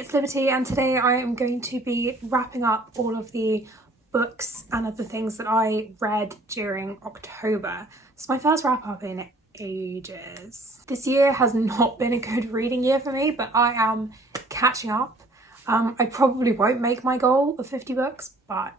it's Liberty, and today I am going to be wrapping up all of the books and other things that I read during October. It's my first wrap up in ages. This year has not been a good reading year for me, but I am catching up. I probably won't make my goal of 50 books, but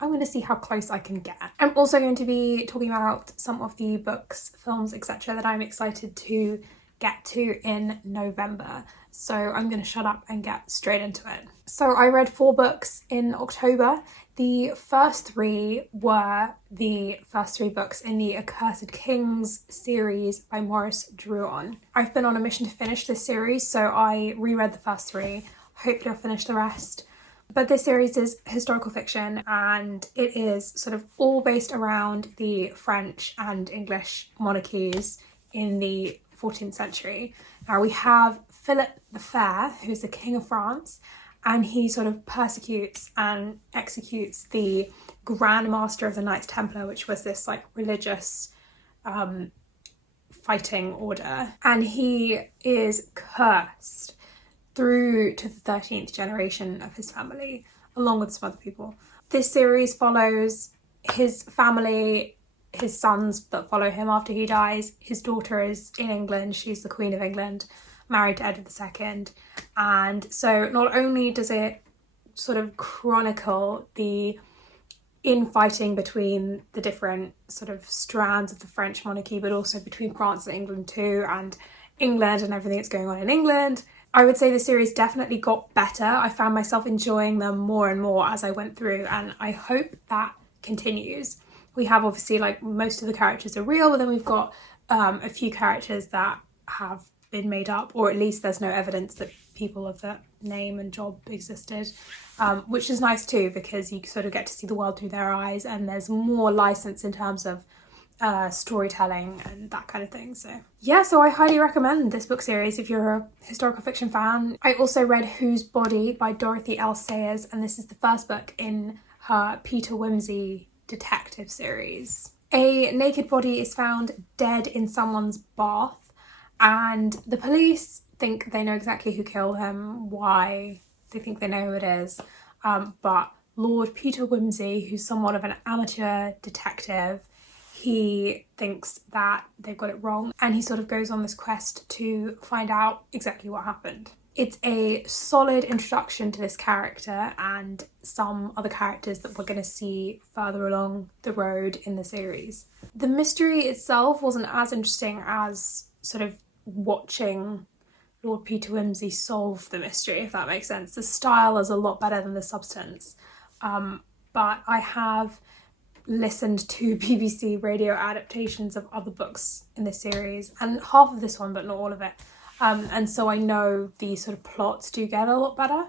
I'm going to see how close I can get. I'm also going to be talking about some of the books, films, etc. that I'm excited to get to in November. So I'm going to shut up and get straight into it. So I read 4 books in October. The first 3 were the first 3 books in the Accursed Kings series by Maurice Druon. I've been on a mission to finish this series, so I reread the first 3. Hopefully I'll finish the rest. But this series is historical fiction, and it is sort of all based around the French and English monarchies in the 14th century. Now we have Philip the Fair, who's the King of France, and he sort of persecutes and executes the Grand Master of the Knights Templar, which was this like religious fighting order, and he is cursed through to the 13th generation of his family, along with some other people. This series follows his family, his sons that follow him after he dies. His daughter is in England, she's the Queen of England, married to Edward II. And so not only does it sort of chronicle the infighting between the different sort of strands of the French monarchy, but also between France and England too, and England and everything that's going on in England. I would say the series definitely got better. I found myself enjoying them more and more as I went through, and I hope that continues. We have obviously like most of the characters are real, but then we've got a few characters that have been made up, or at least there's no evidence that people of that name and job existed, which is nice too, because you sort of get to see the world through their eyes, and there's more license in terms of storytelling and that kind of thing. So yeah, so I highly recommend this book series if you're a historical fiction fan. I also read Whose Body by Dorothy L. Sayers, and this is the first book in her Peter Wimsey detective series. A naked body is found dead in someone's bath, and the police think they know exactly who killed him, why, they think they know who it is, but Lord Peter Wimsey, who's somewhat of an amateur detective, he thinks that they've got it wrong, and he sort of goes on this quest to find out exactly what happened. It's a solid introduction to this character and some other characters that we're going to see further along the road in the series. The mystery itself wasn't as interesting as sort of watching Lord Peter Wimsey solve the mystery, if that makes sense. The style is a lot better than the substance, but I have listened to BBC radio adaptations of other books in this series, and half of this one but not all of it, and so I know the sort of plots do get a lot better,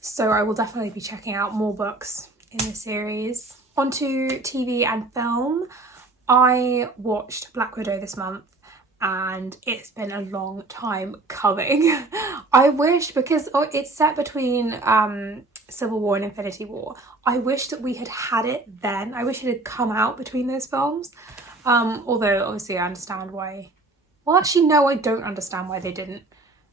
so I will definitely be checking out more books in the series. Onto TV and film. I watched Black Widow this month, and it's been a long time coming. I wish, because it's set between Civil War and Infinity War, I wish that we had had it then. I wish it had come out between those films. Although obviously I understand why. Well, actually no, I don't understand why they didn't.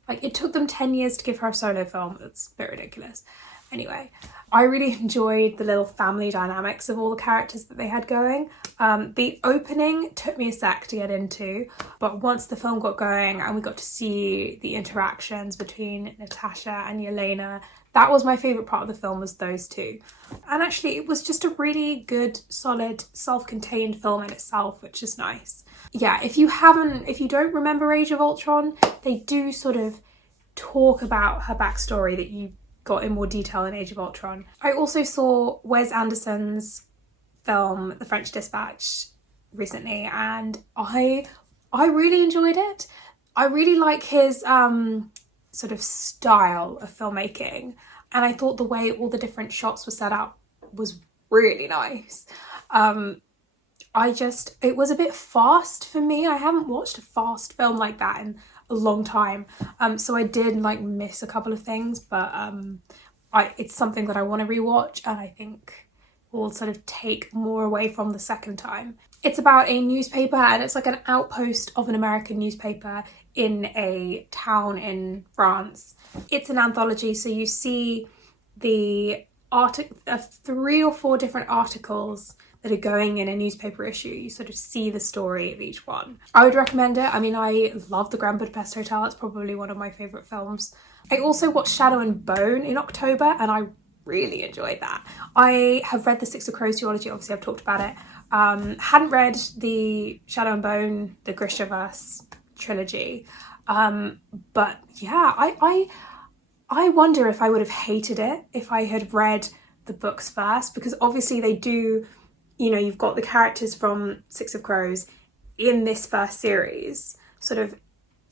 Like, it took them 10 years to give her a solo film. That's a bit ridiculous. Anyway, I really enjoyed the little family dynamics of all the characters that they had going. The opening took me a sec to get into, but once the film got going and we got to see the interactions between Natasha and Yelena, that was my favourite part of the film, was those two. And actually it was just a really good, solid, self-contained film in itself, which is nice. Yeah, if you don't remember Age of Ultron, they do sort of talk about her backstory that you got in more detail in Age of Ultron. I also saw Wes Anderson's film The French Dispatch recently, and I really enjoyed it. I really like his sort of style of filmmaking, and I thought the way all the different shots were set up was really nice. It was a bit fast for me. I haven't watched a fast film like that in a long time, so I did like miss a couple of things, but it's something that I want to rewatch, and I think will sort of take more away from the second time. It's about a newspaper, and it's like an outpost of an American newspaper in a town in France. It's an anthology, so you see the 3 or 4 different articles that are going in a newspaper issue. You sort of see the story of each one. I would recommend it. I mean, I love The Grand Budapest Hotel. It's probably one of my favourite films. I also watched Shadow and Bone in October, and I really enjoyed that. I have read the Six of Crows duology, obviously I've talked about it. Hadn't read the Shadow and Bone, the Grishaverse trilogy. But yeah, I wonder if I would have hated it if I had read the books first, because obviously they do, you know, you've got the characters from Six of Crows in this first series, sort of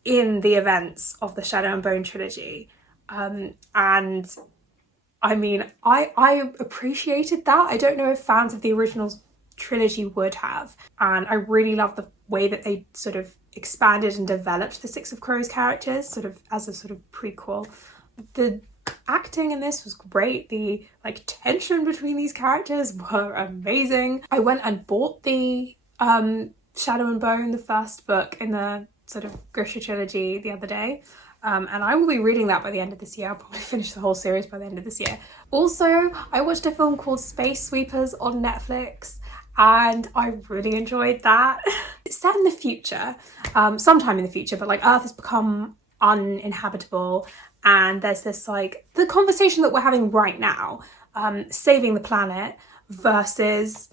in the events of the Shadow and Bone trilogy. And I mean, I appreciated that. I don't know if fans of the original trilogy would have. And I really love the way that they sort of expanded and developed the Six of Crows characters, sort of as a sort of prequel. The acting in this was great. The tension between these characters were amazing. I went and bought the Shadow and Bone, the first book in the sort of Grisha trilogy, the other day. And I will be reading that by the end of this year. I'll probably finish the whole series by the end of this year. Also, I watched a film called Space Sweepers on Netflix, and I really enjoyed that. It's set in the future, sometime in the future, but Earth has become uninhabitable, and there's this the conversation that we're having right now, saving the planet versus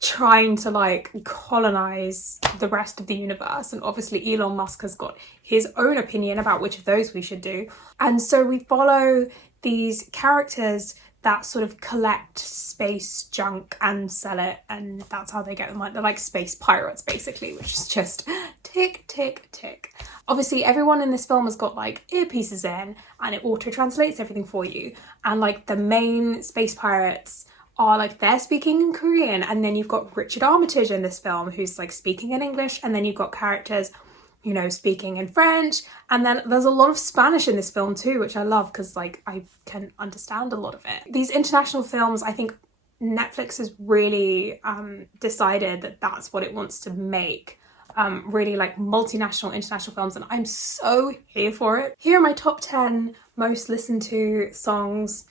trying to colonize the rest of the universe. And obviously Elon Musk has got his own opinion about which of those we should do. And so we follow these characters that sort of collect space junk and sell it, and that's how they get them. They're like space pirates basically, which is just tick, tick, tick. Obviously everyone in this film has got earpieces in, and it auto translates everything for you. And the main space pirates are they're speaking in Korean, and then you've got Richard Armitage in this film who's speaking in English, and then you've got characters, you know, speaking in French, and then there's a lot of Spanish in this film too, which I love because I can understand a lot of it. These international films, I think Netflix has really decided that that's what it wants to make. Really multinational, international films, and I'm so here for it. Here are my top 10 most listened to songs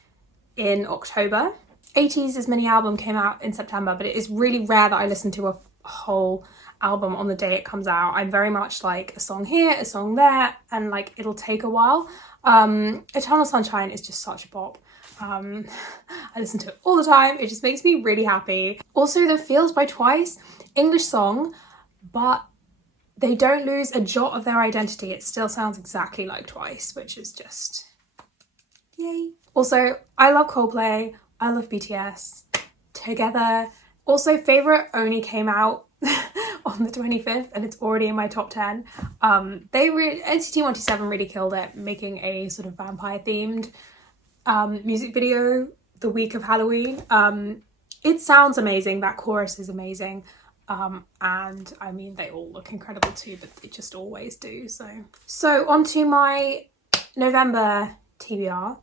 in October. 80s' mini album came out in September, but it is really rare that I listen to a whole album on the day it comes out. I'm very much a song here, a song there, and it'll take a while. Eternal Sunshine is just such a bop. I listen to it all the time. It just makes me really happy. Also, The Feels by Twice, English song, but they don't lose a jot of their identity. It still sounds exactly like Twice, which is just yay. Also, I love Coldplay. I love BTS. Together. Also, Favourite only came out on the 25th, and it's already in my top 10. NCT 127 really killed it, making a sort of vampire themed music video the week of Halloween. It sounds amazing. That chorus is amazing. And I mean, they all look incredible too, but they just always do. So on to my November TBR.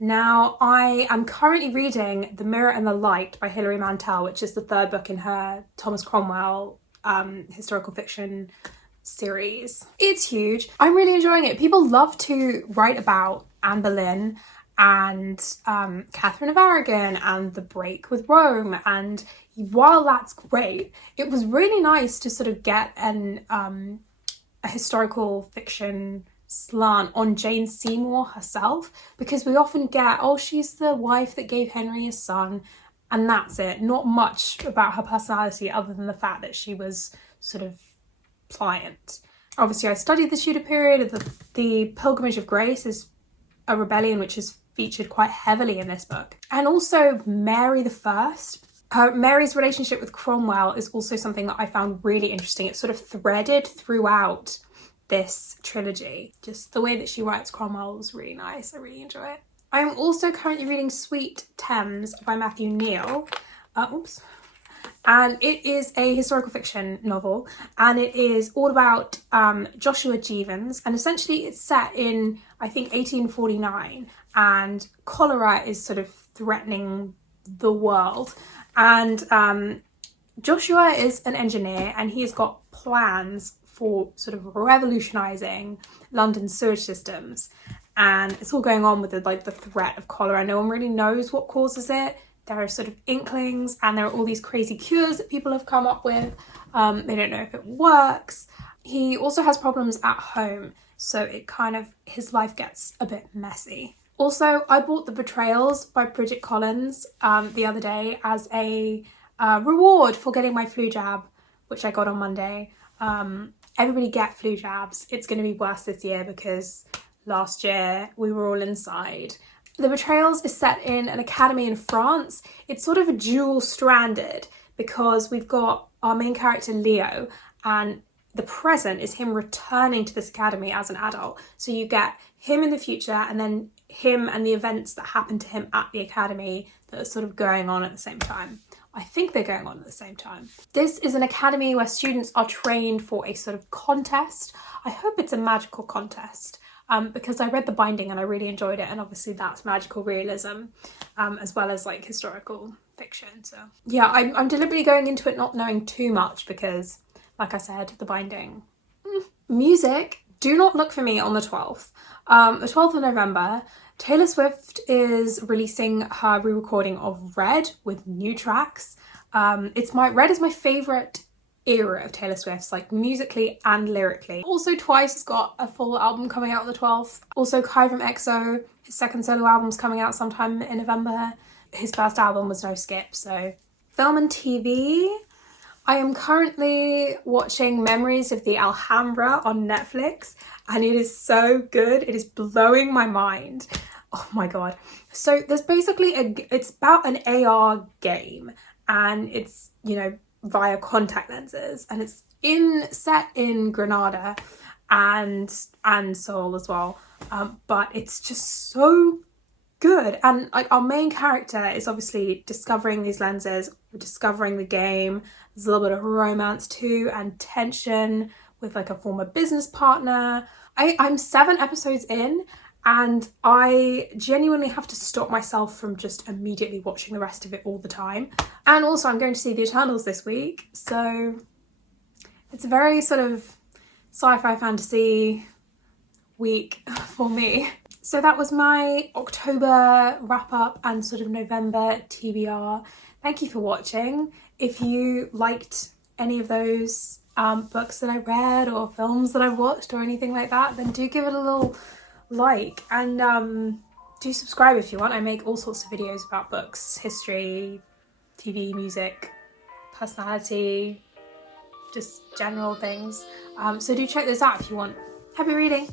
Now, I am currently reading The Mirror and the Light by Hilary Mantel, which is the 3rd book in her Thomas Cromwell historical fiction series. It's huge. I'm really enjoying it. People love to write about Anne Boleyn and Catherine of Aragon and The Break with Rome, and while that's great, it was really nice to sort of get a historical fiction slant on Jane Seymour herself, because we often get, oh, she's the wife that gave Henry a son, and that's it. Not much about her personality other than the fact that she was sort of pliant. Obviously, I studied the Tudor period. The Pilgrimage of Grace is a rebellion which is featured quite heavily in this book. And also Mary the First. Mary's relationship with Cromwell is also something that I found really interesting. It's sort of threaded throughout this trilogy. Just the way that she writes Cromwell was really nice. I really enjoy it. I'm also currently reading Sweet Thames by Matthew Neal. And it is a historical fiction novel, and it is all about Joshua Jeavons, and essentially it's set in, I think, 1849, and cholera is sort of threatening the world. And Joshua is an engineer, and he has got plans for sort of revolutionising London's sewage systems. And it's all going on with the threat of cholera. No one really knows what causes it. There are sort of inklings, and there are all these crazy cures that people have come up with. They don't know if it works. He also has problems at home, so his life gets a bit messy. Also, I bought The Betrayals by Bridget Collins the other day as a reward for getting my flu jab, which I got on Monday. Everybody get flu jabs. It's going to be worse this year because last year we were all inside. The Betrayals is set in an academy in France. It's sort of dual-stranded because we've got our main character Leo, and the present is him returning to this academy as an adult. So you get him in the future, and then him and the events that happen to him at the academy that are sort of going on at the same time. I think they're going on at the same time. This is an academy where students are trained for a sort of contest. I hope it's a magical contest. Because I read the binding and I really enjoyed it, and obviously that's magical realism as well as like historical fiction. So yeah, I'm deliberately going into it not knowing too much because, like I said, the binding. Music, do not look for me on the 12th. The 12th of November, Taylor Swift is releasing her re-recording of Red with new tracks. Red is my favourite era of Taylor Swift's, like musically and lyrically. Also, Twice has got a full album coming out on the 12th. Also, Kai from EXO, his second solo album's coming out sometime in November. His first album was No Skip. So film and TV, I am currently watching Memories of the Alhambra on Netflix, and it is so good. It is blowing my mind. Oh my god. So there's basically it's about an AR game, and it's, you know, via contact lenses, and it's set in Granada and Seoul as well, but it's just so good. And like, our main character is obviously discovering these lenses, discovering the game. There's a little bit of romance too, and tension with like a former business partner. I'm 7 episodes in, and I genuinely have to stop myself from just immediately watching the rest of it all the time. And also I'm going to see The Eternals this week, so it's a very sort of sci-fi fantasy week for me. So that was my October wrap up and sort of November TBR. Thank you for watching. If you liked any of those books that I read or films that I watched or anything like that, then do give it a little like, and do subscribe if you want. I make all sorts of videos about books, history, TV, music, personality, just general things. So do check those out if you want. Happy reading!